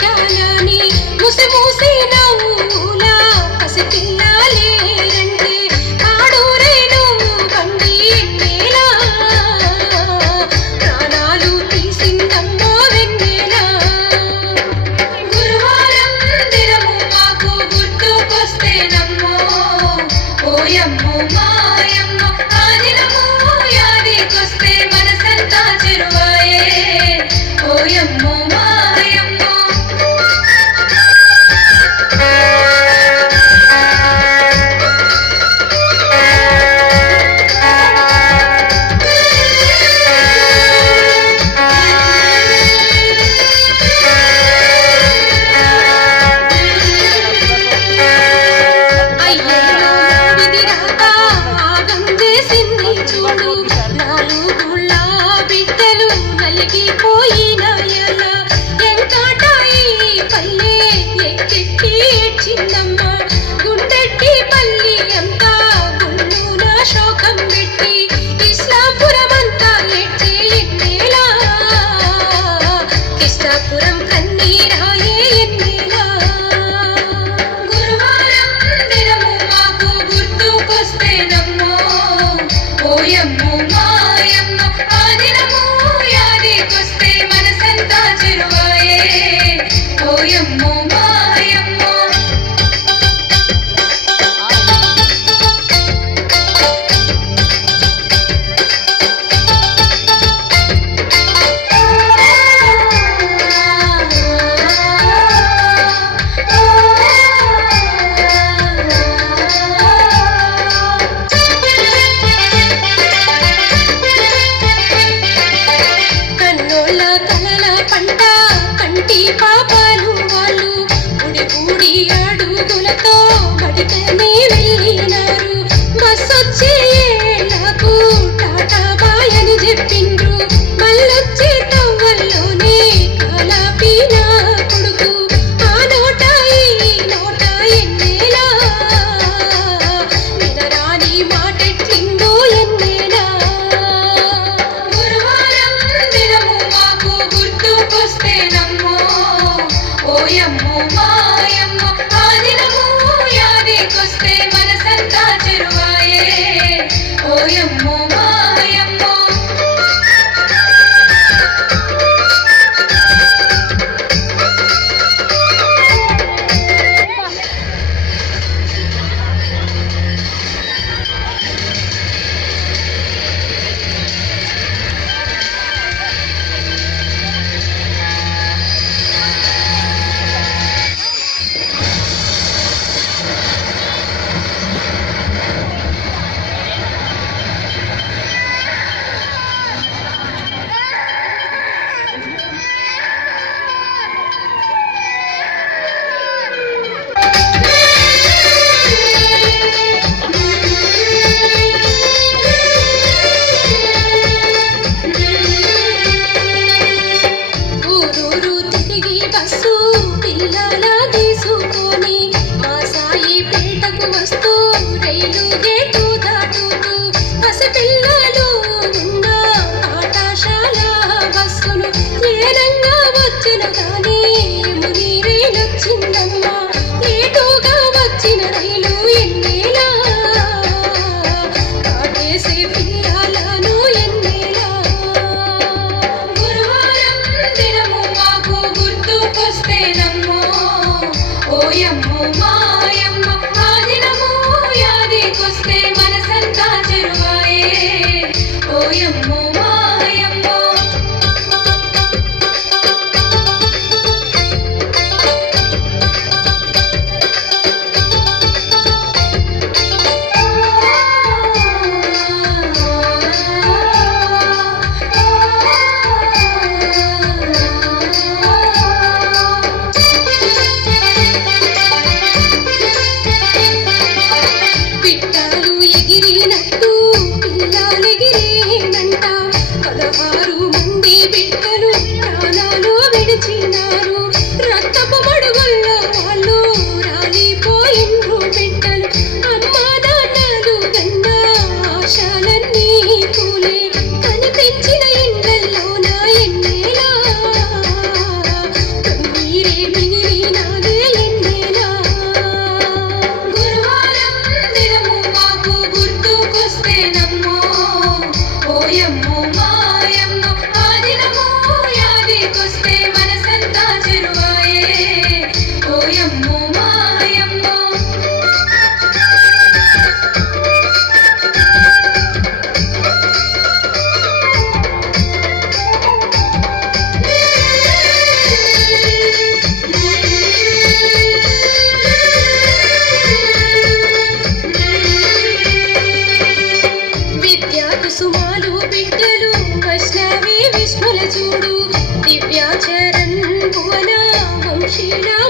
పెట్టాలని ముసి మూసి నవ్వుల పసిపిల్లాలేరంటే ఆడూరేను బండి ఎన్నేలా ప్రాణాలు తీసిందమ్మో వెన్నెలా గురువారం దినము మాకు గుర్తుకొస్తేనమ్మో ఓయమ్మో మాయమ్మ ఆ దినము యాదికొస్తే మనసంతా చెరువాయే ఓయమ్మో మాయమ్మో అయ్యయ్యో విధిరాత ఆగం చేసింది చూడు నాలుగుళ్ళ బిడ్డలు నలిగిపోయినాయల ఎంకాటాయి పల్లె ఎక్కెక్కి ఏడ్చిందమ్మ గుండెట్టి పల్లి అంతా గుండున శోకం పెట్టి ఇస్లాపురమంతా ఏడ్చే ఎన్నేలా కృష్ణాపురం కన్నీరాయే ఎన్నేలా గురువారం దినము మాకు గుర్తుకొస్తేనమ్మో ఓయమ్మో మాయమ్మ ఆ దినము యాదికొస్తే మనసంతా చెరువాయే ఓయమ్మో మాయమ్మో కన్నోళ్ళ కలల పంట కంటి పాపాలు వాళ్ళు గుడి గుడి అడుగులతో బడికనే వెళ్ళినారు బస్సొచ్చే ఏళ్లకు టాటా బాయ్ అని చెప్పిండ్రు మళ్ళొచ్చే తవ్వల్లోనే కలపిన కొడుకు ఆ నోట ఈ నోట ఎన్నేలా వినరాని మాటెట్లిందో ఎన్నేలా గురువారం దినము మాకు గుర్తుకొస్తేనమ్మో ఓయమ్మో మాయమ్మ ఆ దినము యాదికొస్తే మనసంతా చెరువాయే ఓయమ్మో మాయమ్మో ఊరూరు తిరిగి బస్సు పిల్లల తీసుకొని మా సాయి పేటకు వస్తూ రైలు గేటు దాటుతూ పసిపిల్లలు ఉన్న పాఠశాల బస్సును నేనంగా వచ్చిన కానీ ముని రైలొచ్చిందమ్మా లేటుగా వచ్చిన రైలు ఎన్నేలా కాటేసే పిల్లలను ఎన్నేలా గురువారం దినము మాకు గుర్తుకొస్తేనమ్మో క్షీణ